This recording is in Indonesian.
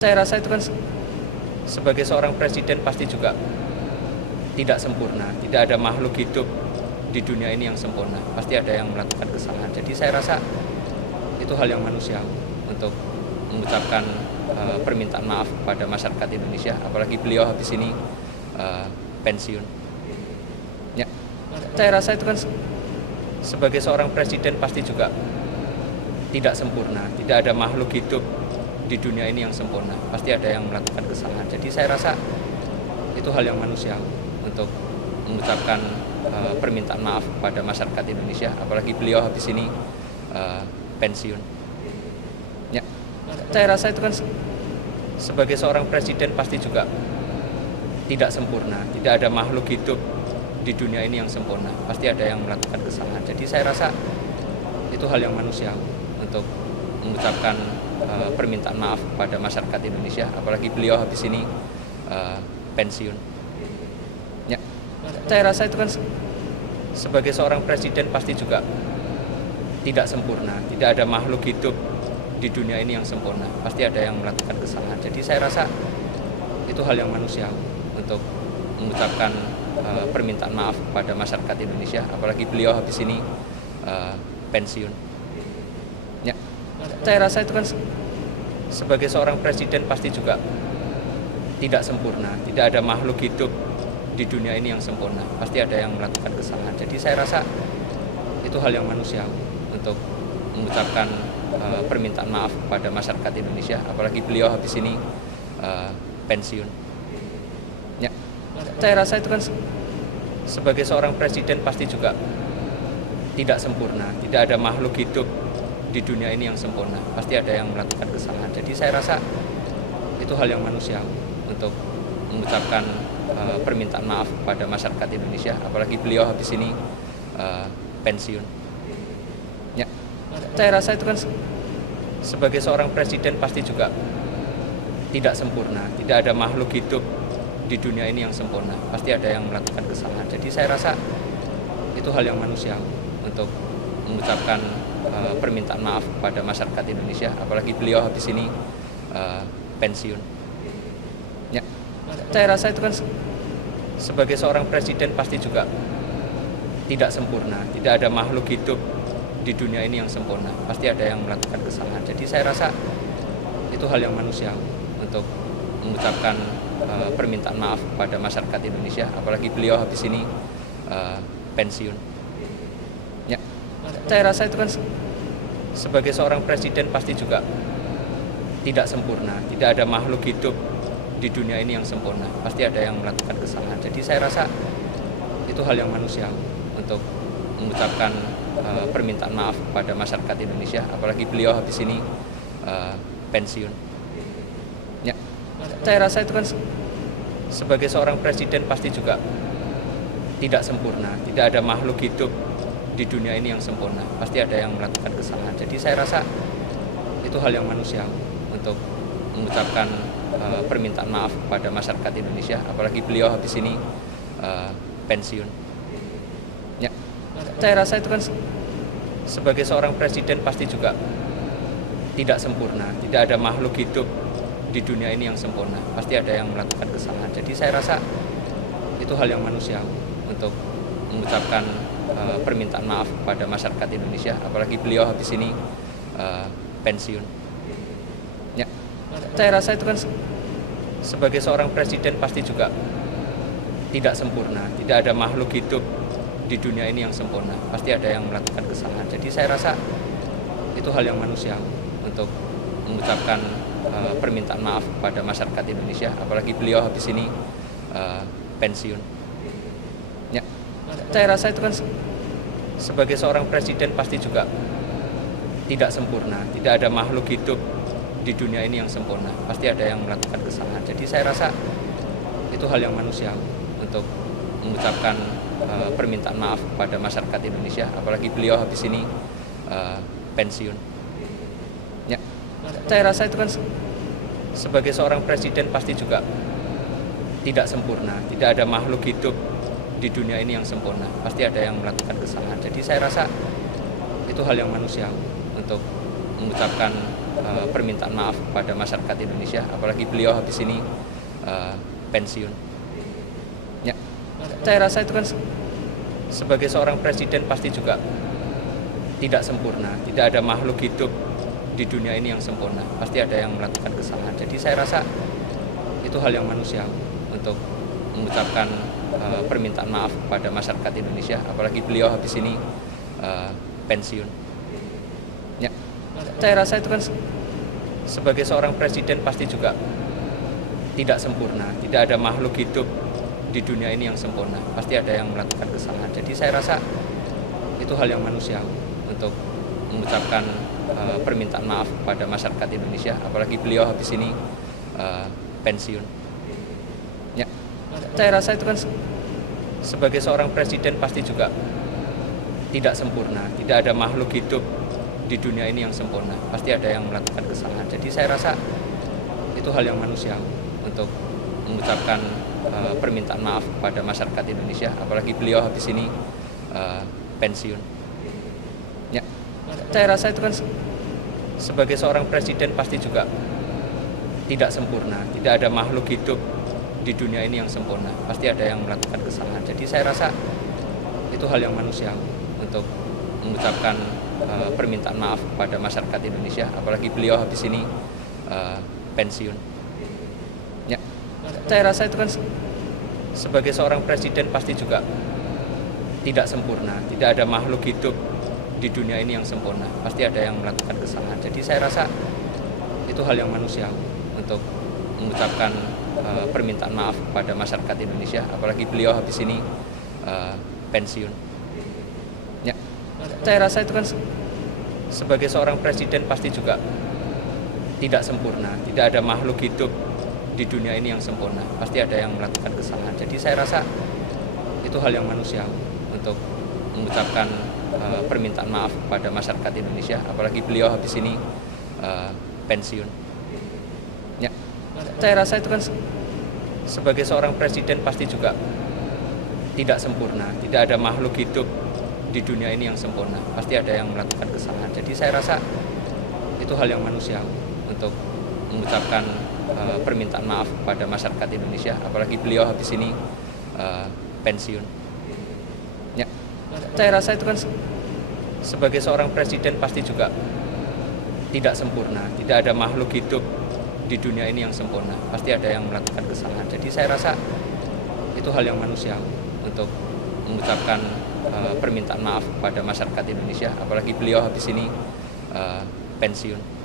Saya rasa itu kan sebagai seorang presiden pasti juga tidak sempurna. Tidak ada makhluk hidup di dunia ini yang sempurna. Pasti ada yang melakukan kesalahan. Jadi saya rasa itu hal yang manusiawi untuk mengucapkan permintaan maaf kepada masyarakat Indonesia. Apalagi beliau habis ini pensiun. Ya, saya rasa itu kan sebagai seorang presiden pasti juga tidak sempurna. Tidak ada makhluk hidup di dunia ini yang sempurna. Pasti ada yang melakukan kesalahan. Jadi saya rasa itu hal yang manusiawi untuk mengucapkan permintaan maaf kepada masyarakat Indonesia. Apalagi beliau habis ini pensiun. Ya, saya rasa itu kan sebagai seorang presiden pasti juga tidak sempurna. Tidak ada makhluk hidup di dunia ini yang sempurna. Pasti ada yang melakukan kesalahan. Jadi saya rasa itu hal yang manusiawi untuk mengucapkan permintaan maaf kepada masyarakat Indonesia. Apalagi beliau habis ini pensiun. Ya, saya rasa itu kan sebagai seorang presiden pasti juga tidak sempurna. Tidak ada makhluk hidup di dunia ini yang sempurna. Pasti ada yang melakukan kesalahan. Jadi saya rasa itu hal yang manusiawi untuk mengucapkan permintaan maaf kepada masyarakat Indonesia. Apalagi beliau habis ini pensiun. Ya, saya rasa itu kan sebagai seorang presiden pasti juga tidak sempurna. Tidak ada makhluk hidup di dunia ini yang sempurna. Pasti ada yang melakukan kesalahan. Jadi saya rasa itu hal yang manusiawi untuk mengucapkan permintaan maaf kepada masyarakat Indonesia. Apalagi beliau habis ini pensiun. Ya, saya rasa itu kan sebagai seorang presiden pasti juga tidak sempurna. Tidak ada makhluk hidup di dunia ini yang sempurna. Pasti ada yang melakukan kesalahan. Jadi saya rasa itu hal yang manusiawi untuk mengucapkan permintaan maaf kepada masyarakat Indonesia. Apalagi beliau habis ini pensiun. Ya, saya rasa itu kan sebagai seorang presiden pasti juga tidak sempurna. Tidak ada makhluk hidup di dunia ini yang sempurna. Pasti ada yang melakukan kesalahan. Jadi saya rasa itu hal yang manusiawi untuk mengucapkan permintaan maaf kepada masyarakat Indonesia. Apalagi beliau habis ini pensiun. Ya, saya rasa itu kan sebagai seorang presiden pasti juga tidak sempurna. Tidak ada makhluk hidup di dunia ini yang sempurna. Pasti ada yang melakukan kesalahan. Jadi saya rasa itu hal yang manusiawi untuk mengucapkan permintaan maaf kepada masyarakat Indonesia. Apalagi beliau habis ini pensiun. Ya, saya rasa itu kan sebagai seorang presiden pasti juga tidak sempurna. Tidak ada makhluk hidup di dunia ini yang sempurna. Pasti ada yang melakukan kesalahan. Jadi saya rasa itu hal yang manusiawi untuk mengucapkan permintaan maaf kepada masyarakat Indonesia. Apalagi beliau habis ini pensiun. Ya, saya rasa itu kan sebagai seorang presiden pasti juga tidak sempurna. Tidak ada makhluk hidup di dunia ini yang sempurna. Pasti ada yang melakukan kesalahan. Jadi saya rasa itu hal yang manusiawi untuk mengucapkan permintaan maaf kepada masyarakat Indonesia. Apalagi beliau habis ini pensiun. Ya, saya rasa itu kan sebagai seorang presiden pasti juga tidak sempurna. Tidak ada makhluk hidup di dunia ini yang sempurna. Pasti ada yang melakukan kesalahan. Jadi saya rasa itu hal yang manusiawi untuk mengucapkan permintaan maaf kepada masyarakat Indonesia. Apalagi beliau habis ini pensiun. Ya, saya rasa itu kan sebagai seorang presiden pasti juga tidak sempurna. Tidak ada makhluk hidup di dunia ini yang sempurna. Pasti ada yang melakukan kesalahan. Jadi saya rasa itu hal yang manusiawi untuk mengucapkan permintaan maaf kepada masyarakat Indonesia. Apalagi beliau habis ini pensiun. Ya, saya rasa itu kan sebagai seorang presiden pasti juga tidak sempurna. Tidak ada makhluk hidup di dunia ini yang sempurna. Pasti ada yang melakukan kesalahan. Jadi saya rasa itu hal yang manusiawi untuk mengucapkan permintaan maaf kepada masyarakat Indonesia. Apalagi beliau habis ini pensiun. Ya, saya rasa itu kan sebagai seorang presiden pasti juga tidak sempurna. Tidak ada makhluk hidup di dunia ini yang sempurna. Pasti ada yang melakukan kesalahan. Jadi saya rasa itu hal yang manusiawi untuk mengucapkan permintaan maaf kepada masyarakat Indonesia, apalagi beliau habis ini pensiun. Ya, saya rasa itu kan sebagai seorang presiden pasti juga tidak sempurna, tidak ada makhluk hidup di dunia ini yang sempurna, pasti ada yang melakukan kesalahan. Jadi saya rasa itu hal yang manusiawi untuk mengucapkan permintaan maaf kepada masyarakat Indonesia, apalagi beliau habis ini pensiun. Ya, saya rasa itu kan sebagai seorang presiden pasti juga tidak sempurna, tidak ada makhluk hidup di dunia ini yang sempurna, pasti ada yang melakukan kesalahan. Jadi saya rasa itu hal yang manusiawi untuk mengucapkan permintaan maaf kepada masyarakat Indonesia, apalagi beliau habis ini pensiun. Ya, saya rasa itu kan sebagai seorang presiden pasti juga tidak sempurna, tidak ada makhluk hidup di dunia ini yang sempurna, pasti ada yang melakukan kesalahan. Jadi saya rasa itu hal yang manusiawi untuk mengucapkan permintaan maaf kepada masyarakat Indonesia, apalagi beliau habis ini pensiun. Ya, saya rasa itu kan sebagai seorang presiden pasti juga tidak sempurna, tidak ada makhluk hidup di dunia ini yang sempurna, pasti ada yang melakukan kesalahan. Jadi saya rasa itu hal yang manusiawi untuk mengucapkan permintaan maaf kepada masyarakat Indonesia, apalagi beliau habis ini pensiun. Ya, saya rasa itu kan sebagai seorang presiden pasti juga tidak sempurna, tidak ada makhluk hidup di dunia ini yang sempurna, pasti ada yang melakukan kesalahan. Jadi saya rasa itu hal yang manusiawi untuk mengucapkan permintaan maaf kepada masyarakat Indonesia, apalagi beliau habis ini pensiun. Ya, saya rasa itu kan sebagai seorang presiden pasti juga tidak sempurna, tidak ada makhluk hidup di dunia ini yang sempurna, pasti ada yang melakukan kesalahan. Jadi saya rasa itu hal yang manusiawi untuk mengucapkan permintaan maaf kepada masyarakat Indonesia, apalagi beliau habis ini pensiun. Ya, saya rasa itu kan sebagai seorang presiden pasti juga tidak sempurna, tidak ada makhluk hidup di dunia ini yang sempurna, pasti ada yang melakukan kesalahan. Jadi saya rasa itu hal yang manusiawi untuk mengucapkan permintaan maaf kepada masyarakat Indonesia, apalagi beliau habis ini pensiun. Ya, saya rasa itu kan sebagai seorang presiden pasti juga tidak sempurna, tidak ada makhluk hidup di dunia ini yang sempurna, pasti ada yang melakukan kesalahan. Jadi saya rasa itu hal yang manusiawi untuk mengucapkan permintaan maaf kepada masyarakat Indonesia, apalagi beliau habis ini pensiun.